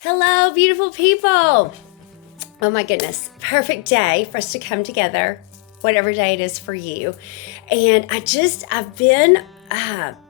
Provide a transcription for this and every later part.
Hello, beautiful people. Oh my goodness. Perfect day for us to come together, whatever day it is for you. And I've been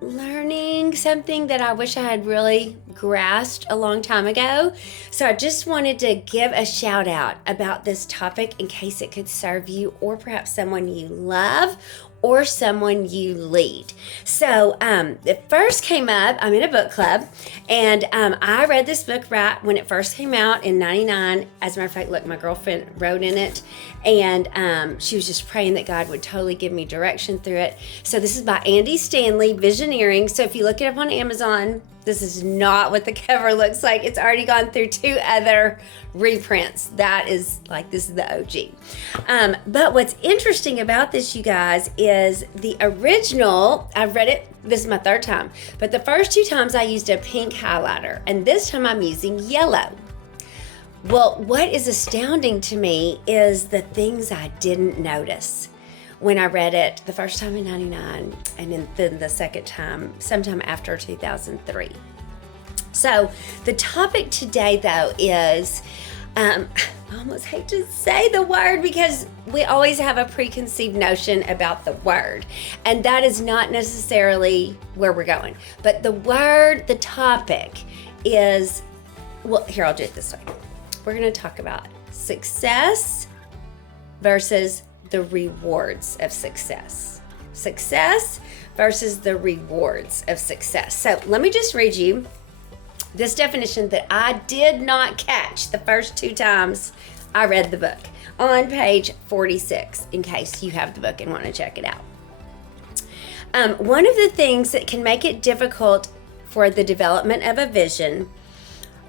learning something that I wish I had really grasped a long time ago. So I just wanted to give a shout out about this topic in case it could serve you or perhaps someone you love or someone you lead. So it first came up, I'm in a book club, and I read this book right when it first came out in 99. As a matter of fact, look, my girlfriend wrote in it, and she was just praying that God would totally give me direction through it. So this is by Andy Stanley, Visioneering. So if you look it up on Amazon, this is not what the cover looks like. It's already gone through 2 other reprints. This is the OG. But what's interesting about this, you guys, is the original, I've read it, this is my 3rd time, but the first 2 times I used a pink highlighter, and this time I'm using yellow. Well, what is astounding to me is the things I didn't notice when I read it the first time in 99 and then the second time sometime after 2003. So the topic today, though, is I almost hate to say the word because we always have a preconceived notion about the word, and that is not necessarily where we're going. But the topic is, well, here, I'll do it this way. We're going to talk about success versus the rewards of success. Success versus the rewards of success. So let me just read you this definition that I did not catch the first 2 times I read the book on page 46, in case you have the book and want to check it out. One of the things that can make it difficult for the development of a vision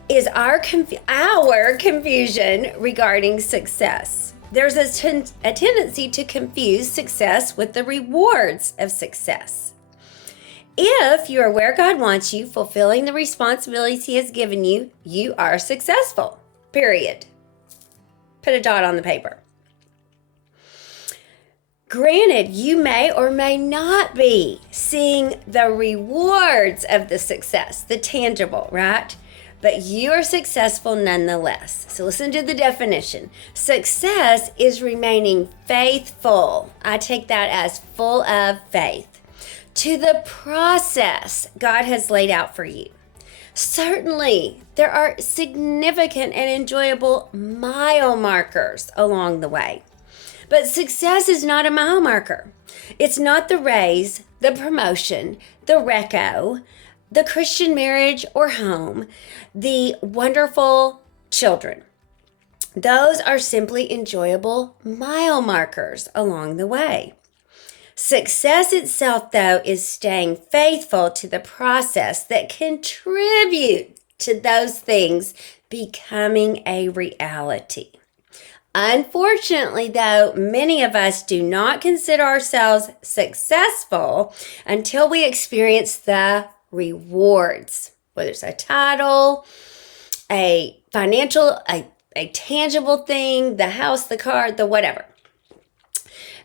is our confusion regarding success. There's a tendency to confuse success with the rewards of success. If you are where God wants you, fulfilling the responsibilities He has given you, you are successful. Period. Put a dot on the paper. Granted, you may or may not be seeing the rewards of the success, the tangible, right? But you are successful nonetheless. So listen to the definition. Success is remaining faithful. I take that as full of faith to the process God has laid out for you. Certainly, there are significant and enjoyable mile markers along the way. But success is not a mile marker. It's not the raise, the promotion, the reco, the Christian marriage or home, the wonderful children. Those are simply enjoyable mile markers along the way. Success itself, though, is staying faithful to the process that contribute to those things becoming a reality. Unfortunately, though, many of us do not consider ourselves successful until we experience the rewards, whether it's a title, a financial, a tangible thing, the house, the car, the whatever.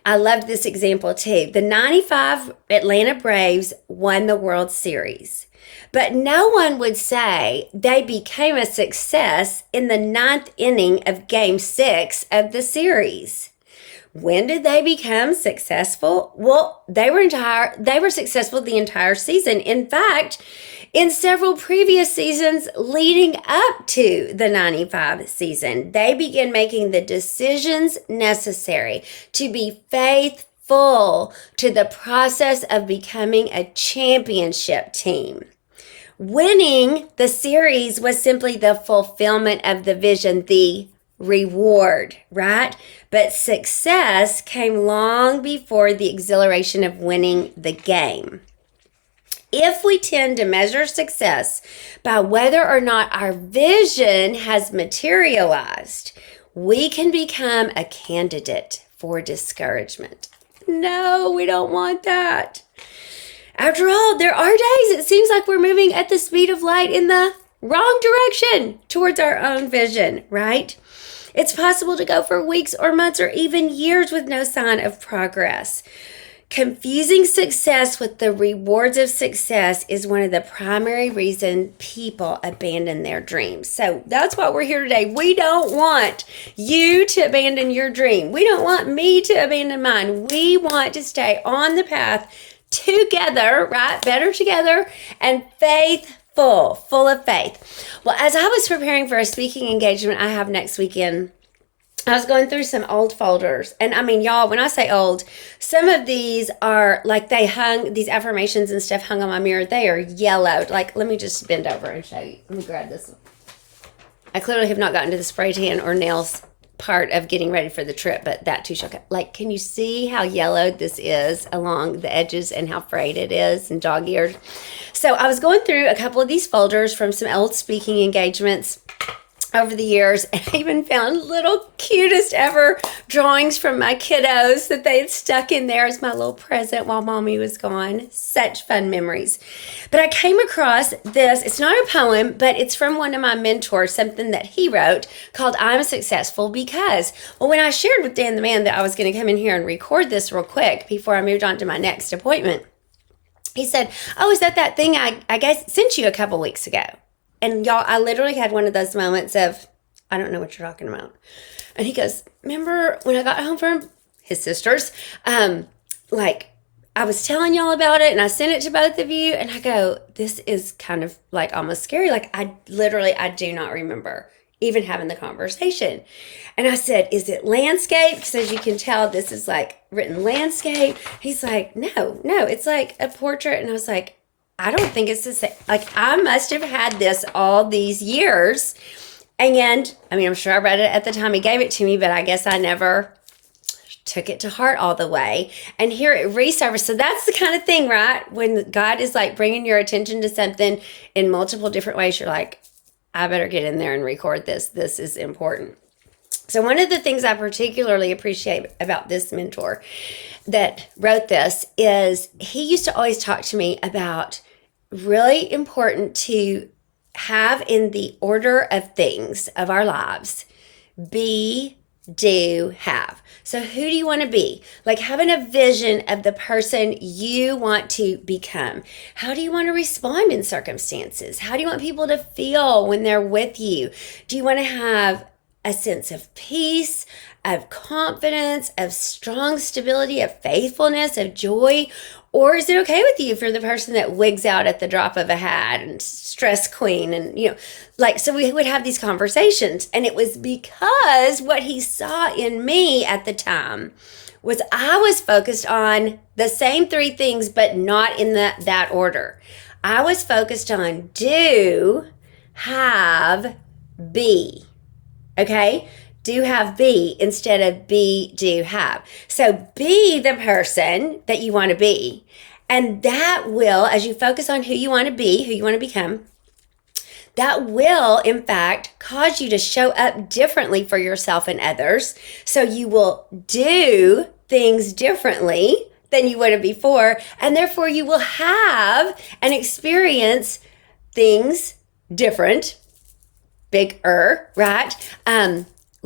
I loved this example too. The 95 Atlanta Braves won the World Series, but no one would say they became a success in the 9th inning of Game 6 of the series. When did they become successful? Well, they were successful the entire season. In fact, in several previous seasons leading up to the 95 season, they began making the decisions necessary to be faithful to the process of becoming a championship team. Winning the series was simply the fulfillment of the vision, the reward, right? But success came long before the exhilaration of winning the game. If we tend to measure success by whether or not our vision has materialized, we can become a candidate for discouragement. No, we don't want that. After all, there are days it seems like we're moving at the speed of light in the wrong direction towards our own vision, right? It's possible to go for weeks or months or even years with no sign of progress. Confusing success with the rewards of success is one of the primary reasons people abandon their dreams. So that's why we're here today. We don't want you to abandon your dream. We don't want me to abandon mine. We want to stay on the path together, right? Better together and faithful, full of faith. Well, as I was preparing for a speaking engagement I have next weekend, I was going through some old folders. And I mean, y'all, when I say old, some of these are like these affirmations and stuff hung on my mirror. They are yellowed. Like, let me just bend over and show you. Let me grab this one. I clearly have not gotten to the spray tan or nails part of getting ready for the trip, but that too shall come. Like, can you see how yellowed this is along the edges and how frayed it is and dog-eared? So I was going through a couple of these folders from some old speaking engagements over the years, and I even found little cutest ever drawings from my kiddos that they had stuck in there as my little present while mommy was gone. Such fun memories. But I came across this. It's not a poem, but it's from one of my mentors, something that he wrote called I'm Successful Because. Well, when I shared with Dan the Man that I was going to come in here and record this real quick before I moved on to my next appointment, he said, oh, is that thing I guess sent you a couple weeks ago? And y'all, I literally had one of those moments of, I don't know what you're talking about. And he goes, remember when I got home from his sister's, like I was telling y'all about it and I sent it to both of you. And I go, this is kind of like almost scary. Like I do not remember even having the conversation. And I said, is it landscape? Because as you can tell, this is like written landscape. He's like, no, it's like a portrait. And I was like, I don't think it's the same. Like, I must have had this all these years. And, I mean, I'm sure I read it at the time he gave it to me, but I guess I never took it to heart all the way. And here it resurfaced. So that's the kind of thing, right? When God is, like, bringing your attention to something in multiple different ways, you're like, I better get in there and record this. This is important. So one of the things I particularly appreciate about this mentor that wrote this is he used to always talk to me about really important to have in the order of things of our lives, be, do, have. So who do you want to be? Like having a vision of the person you want to become. How do you want to respond in circumstances? How do you want people to feel when they're with you? Do you want to have a sense of peace, of confidence, of strong stability, of faithfulness, of joy? Or is it okay with you if you're the person that wigs out at the drop of a hat and stress queen and, so we would have these conversations. And it was because what he saw in me at the time was I was focused on the same three things, but not in that order. I was focused on do, have, be. Okay? Do, have, be instead of be, do, have. So be the person that you want to be. And that will, as you focus on who you want to be, who you want to become, that will, in fact, cause you to show up differently for yourself and others. So you will do things differently than you would have before. And therefore, you will have and experience things different, bigger, right?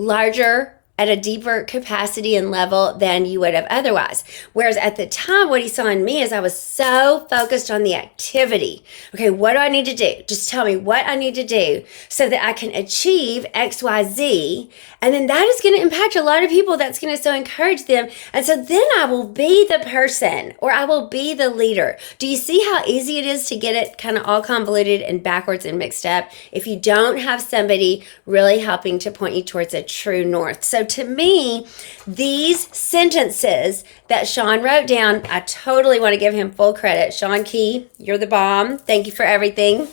Larger, at a deeper capacity and level than you would have otherwise. Whereas at the time, what he saw in me is I was so focused on the activity. Okay, what do I need to do? Just tell me what I need to do so that I can achieve X, Y, Z. And then that is going to impact a lot of people. That's going to so encourage them. And so then I will be the person, or I will be the leader. Do you see how easy it is to get it kind of all convoluted and backwards and mixed up if you don't have somebody really helping to point you towards a true north? So to me, these sentences that Sean wrote down, I totally want to give him full credit. Sean Key, you're the bomb. Thank you for everything.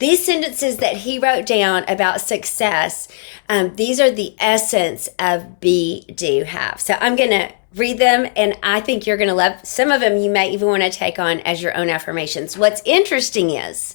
These sentences that he wrote down about success, these are the essence of be, do, have. So I'm going to read them, and I think you're going to love some of them. You may even want to take on as your own affirmations. What's interesting is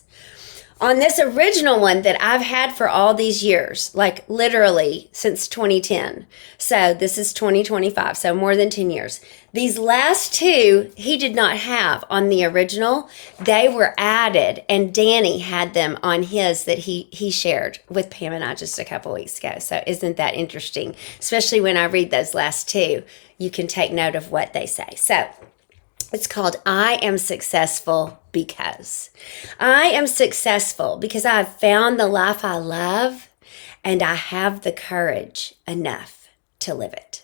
On this original one that I've had for all these years, like literally since 2010. So this is 2025, so more than 10 years. These last two he did not have on the original. They were added, and Danny had them on his that he shared with Pam and I just a couple weeks ago. So isn't that interesting? Especially when I read those last two, you can take note of what they say. So it's called I Am Successful Because. I am successful because I've found the life I love and I have the courage enough to live it.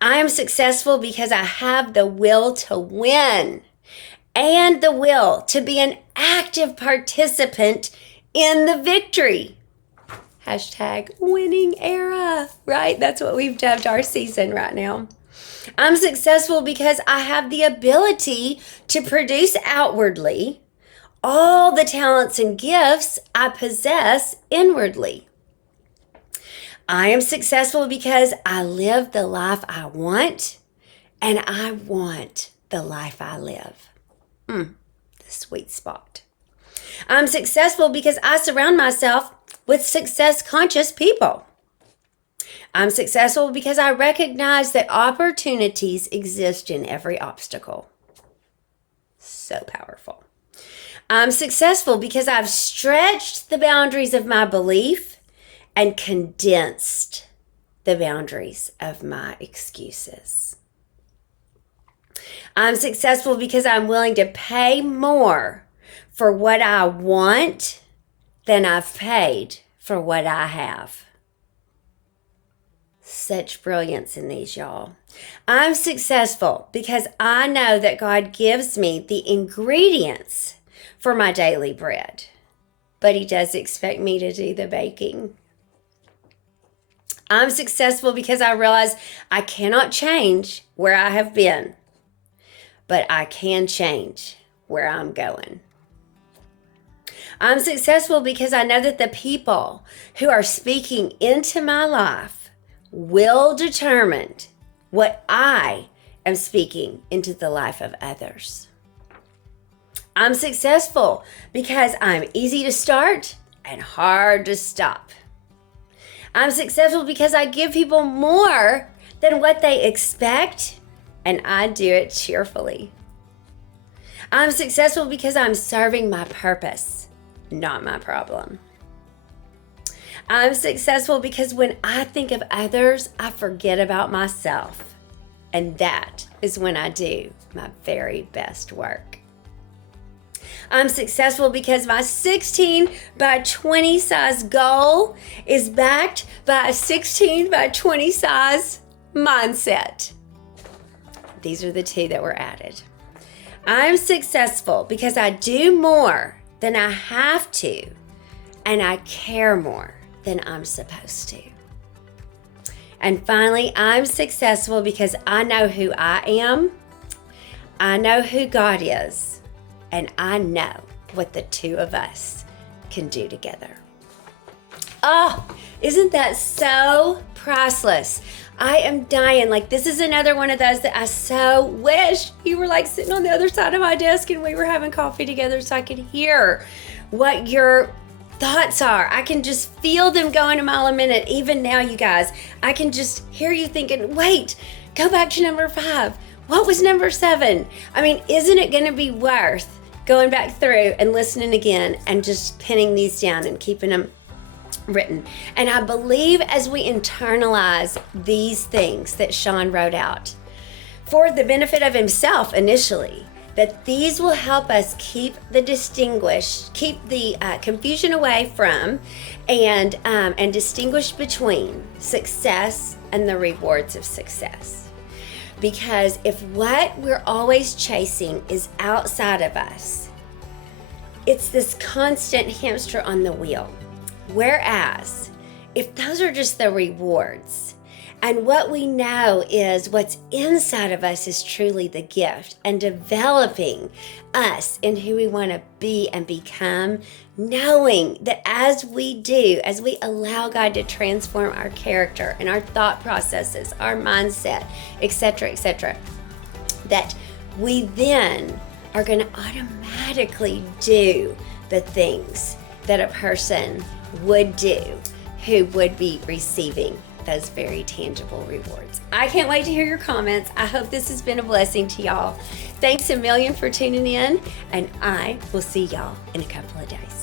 I am successful because I have the will to win and the will to be an active participant in the victory. Hashtag winning era, right? That's what we've dubbed our season right now. I'm successful because I have the ability to produce outwardly all the talents and gifts I possess inwardly. I am successful because I live the life I want, and I want the life I live. The sweet spot. I'm successful because I surround myself with success-conscious people. I'm successful because I recognize that opportunities exist in every obstacle. So powerful. I'm successful because I've stretched the boundaries of my belief and condensed the boundaries of my excuses. I'm successful because I'm willing to pay more for what I want than I've paid for what I have. Such brilliance in these, y'all. I'm successful because I know that God gives me the ingredients for my daily bread, but He does expect me to do the baking. I'm successful because I realize I cannot change where I have been, but I can change where I'm going. I'm successful because I know that the people who are speaking into my life will determine what I am speaking into the life of others. I'm successful because I'm easy to start and hard to stop. I'm successful because I give people more than what they expect, and I do it cheerfully. I'm successful because I'm serving my purpose, not my problem. I'm successful because when I think of others, I forget about myself. And that is when I do my very best work. I'm successful because my 16 by 20 size goal is backed by a 16 by 20 size mindset. These are the two that were added. I'm successful because I do more than I have to, and I care more than I'm supposed to. And finally, I'm successful because I know who I am, I know who God is, and I know what the two of us can do together. Oh, isn't that so priceless? I am dying. Like, this is another one of those that I so wish you were like sitting on the other side of my desk and we were having coffee together so I could hear what your thoughts are. I can just feel them going a mile a minute. Even now, you guys, I can just hear you thinking, wait, go back to number 5. What was number 7? I mean, isn't it going to be worth going back through and listening again and just pinning these down and keeping them written? And I believe as we internalize these things that Sean wrote out for the benefit of himself initially, that these will help us keep the confusion away from and distinguish between success and the rewards of success. Because if what we're always chasing is outside of us, it's this constant hamster on the wheel. Whereas if those are just the rewards, and what we know is what's inside of us is truly the gift, and developing us in who we want to be and become, knowing that as we allow God to transform our character and our thought processes, our mindset, etc., that we then are going to automatically do the things that a person would do who would be receiving those very tangible rewards. I can't wait to hear your comments. I hope this has been a blessing to y'all. Thanks a million for tuning in, and I will see y'all in a couple of days.